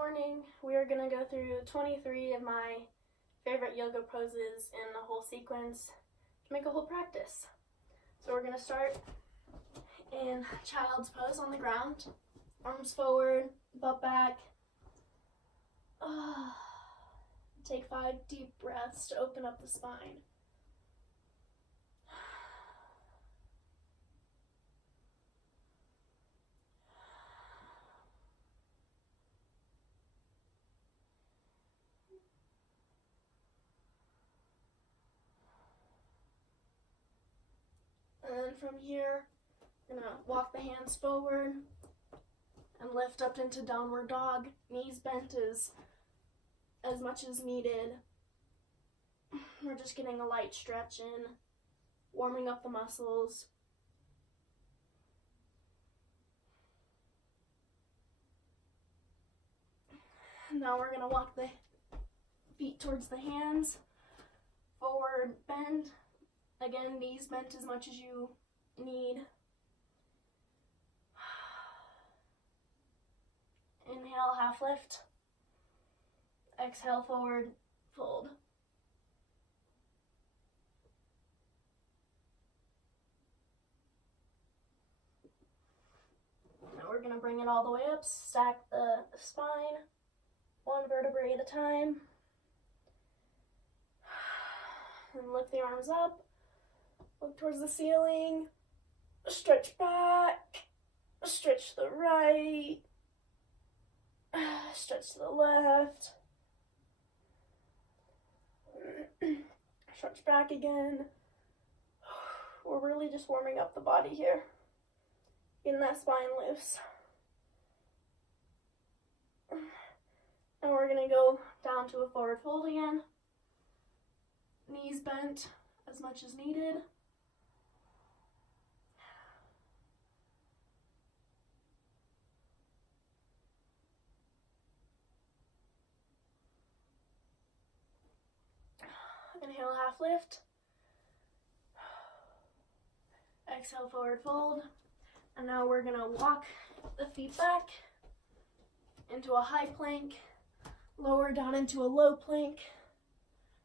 morning. We are going to go through 23 of my favorite yoga poses in the whole sequence to make a whole practice. So we're going to start in child's pose on the ground. Arms forward, butt back. Take 5 deep breaths to open up the spine. And then from here, I'm going to walk the hands forward and lift up into downward dog. Knees bent as much as needed. We're just getting a light stretch in, warming up the muscles. Now we're going to walk the feet towards the hands, forward bend. Again, knees bent as much as you need. Inhale, half lift. Exhale, forward fold. Now we're going to bring it all the way up, stack the spine, one vertebrae at a time. And lift the arms up. Look towards the ceiling, stretch back, stretch to the right, stretch to the left, stretch back again. We're really just warming up the body here, getting that spine loose. And we're going to go down to a forward fold again, knees bent as much as needed. Inhale, half lift. Exhale, forward fold. And now we're going to walk the feet back into a high plank, lower down into a low plank,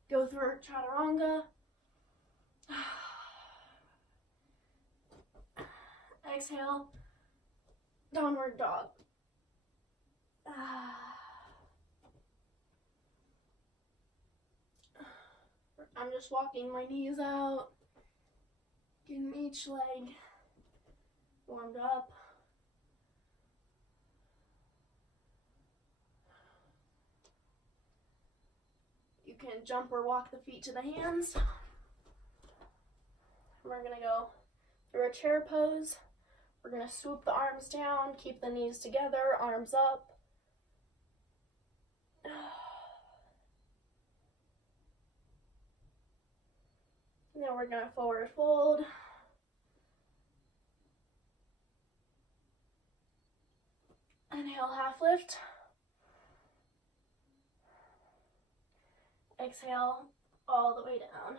go through our chaturanga. Exhale, downward dog. I'm just walking my knees out, getting each leg warmed up. You can jump or walk the feet to the hands. We're going to go through a chair pose. We're going to swoop the arms down, keep the knees together, arms up. Now we're going to forward fold. Inhale, half lift. Exhale, all the way down.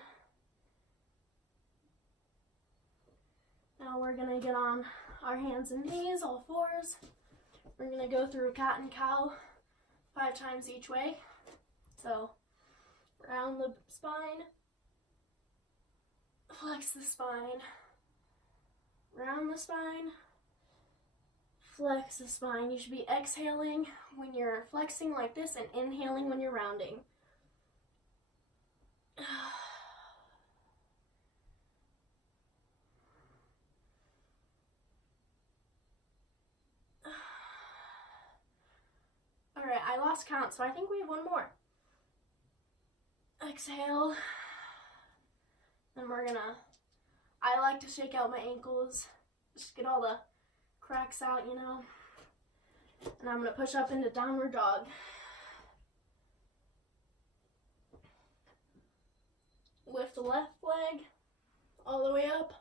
Now we're going to get on our hands and knees, all fours. We're going to go through cat and cow 5 times each way. So, round the spine. Flex the spine, round the spine, flex the spine. You should be exhaling when you're flexing like this and inhaling when you're rounding. All right, I lost count, so I think we have one more. Exhale. Then I like to shake out my ankles, just get all the cracks out, you know. And I'm gonna push up into downward dog. Lift the left leg all the way up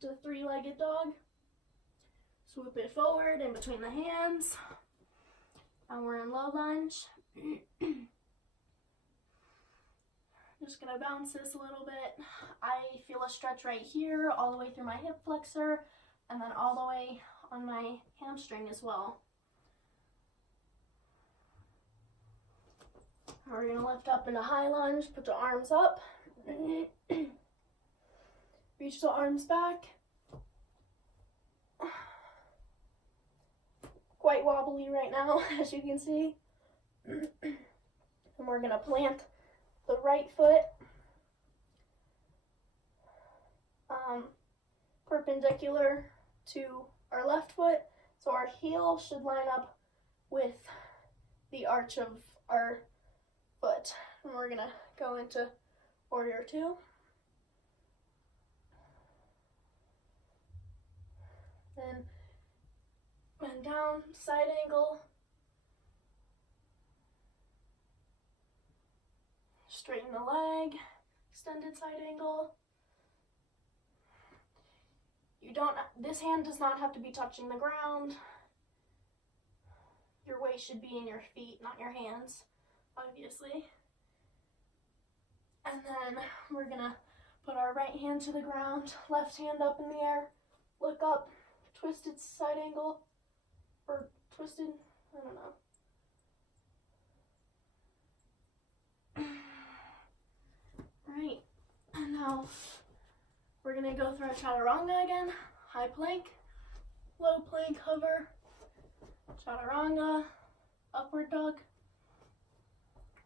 to the 3-legged dog. Swoop it forward in between the hands. And we're in low lunge. Just gonna bounce this a little bit. I feel a stretch right here, all the way through my hip flexor, and then all the way on my hamstring as well. Now we're gonna lift up into high lunge, put the arms up, reach the arms back. Quite wobbly right now, as you can see. And we're gonna plant the right foot perpendicular to our left foot, so our heel should line up with the arch of our foot. And we're gonna go into warrior two. Then bend down, side angle. Straighten the leg, extended side angle. This hand does not have to be touching the ground. Your weight should be in your feet, not your hands, obviously. And then we're gonna put our right hand to the ground, left hand up in the air, look up, twisted side angle, or twisted, I don't know. Right, and now we're gonna go through our chaturanga again. High plank, low plank, hover, chaturanga, upward dog,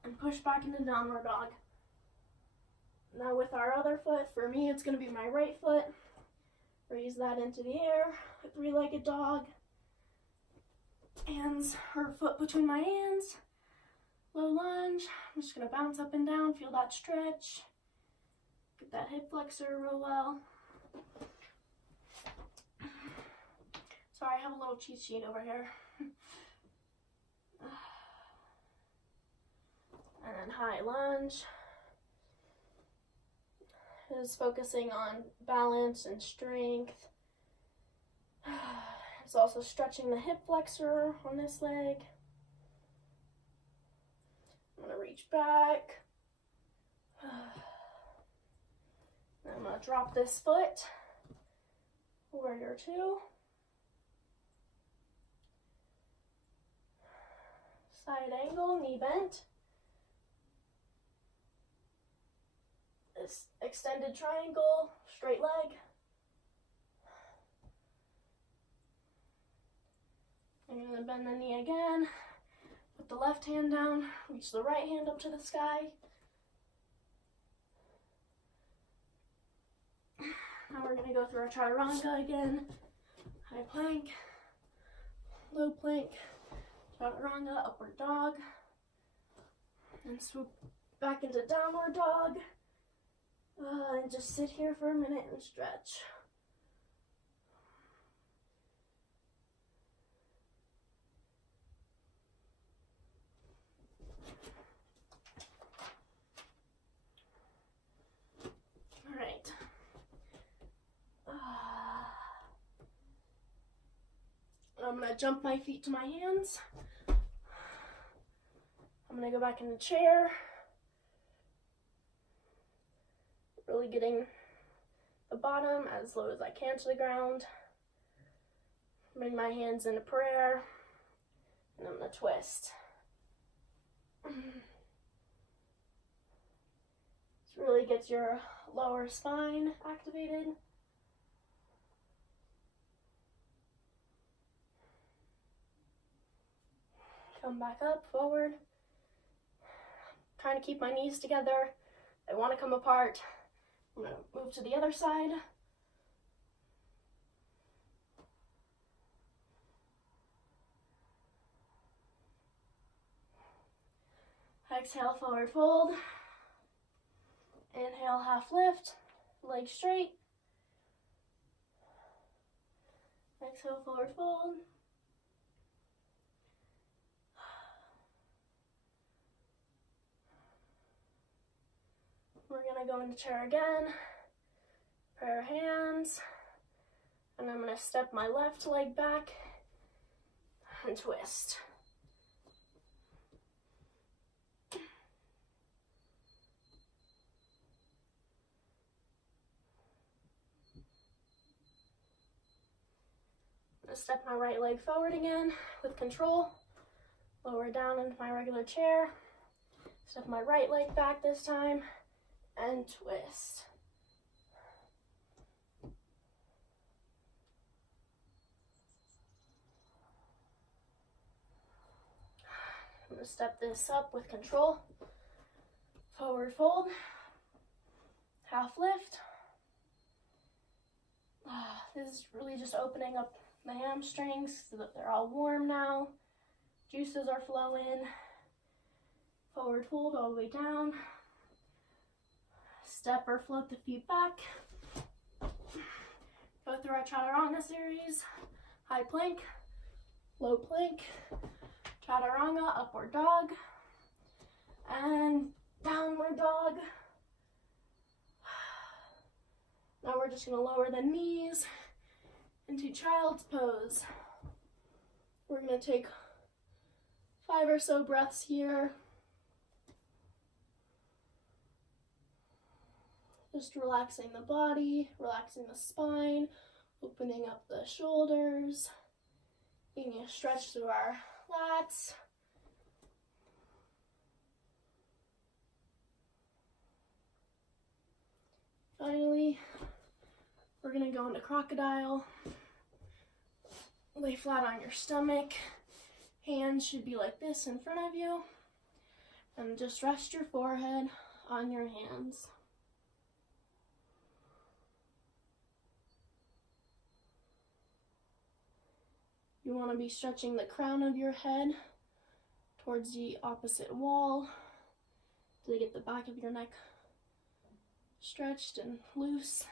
and push back into downward dog. Now with our other foot, for me it's gonna be my right foot. Raise that into the air, a three-legged dog. Hands, or foot between my hands. Low lunge, I'm just gonna bounce up and down, feel that stretch. Get that hip flexor real well. Sorry, I have a little cheat sheet over here. And then high lunge is focusing on balance and strength. It's also stretching the hip flexor on this leg. I'm gonna reach back. I'm gonna drop this foot. Warrior two. Side angle, knee bent. This extended triangle, straight leg. I'm gonna bend the knee again. Put the left hand down, reach the right hand up to the sky. Now we're gonna go through our chaturanga again. High plank, low plank, chaturanga, upward dog, and swoop back into downward dog. And just sit here for a minute and stretch. All right. I'm gonna jump my feet to my hands. I'm gonna go back in the chair. Really getting the bottom as low as I can to the ground. Bring my hands into prayer. And I'm gonna twist. This really gets your lower spine activated. Come back up, forward. Trying to keep my knees together. They want to come apart. I'm going to move to the other side. Exhale, forward fold. Inhale, half lift, legs straight. Exhale, forward fold. We're gonna go into chair again. Prayer hands. And I'm gonna step my left leg back and twist. I'm gonna step my right leg forward again with control. Lower down into my regular chair. Step my right leg back this time and twist. I'm going to step this up with control. Forward fold, half lift. This is really just opening up the hamstrings so that they're all warm now. Juices are flowing. Forward fold all the way down. Step or float the feet back. Go through our Chaturanga series. High plank, low plank, Chaturanga, upward dog, and downward dog. Now we're just going to lower the knees into child's pose. We're going to take 5 or so breaths here. Just relaxing the body, relaxing the spine, opening up the shoulders, getting a stretch through our lats. Finally, we're going to go into crocodile. Lay flat on your stomach. Hands should be like this in front of you. And just rest your forehead on your hands. You want to be stretching the crown of your head towards the opposite wall to get the back of your neck stretched and loose.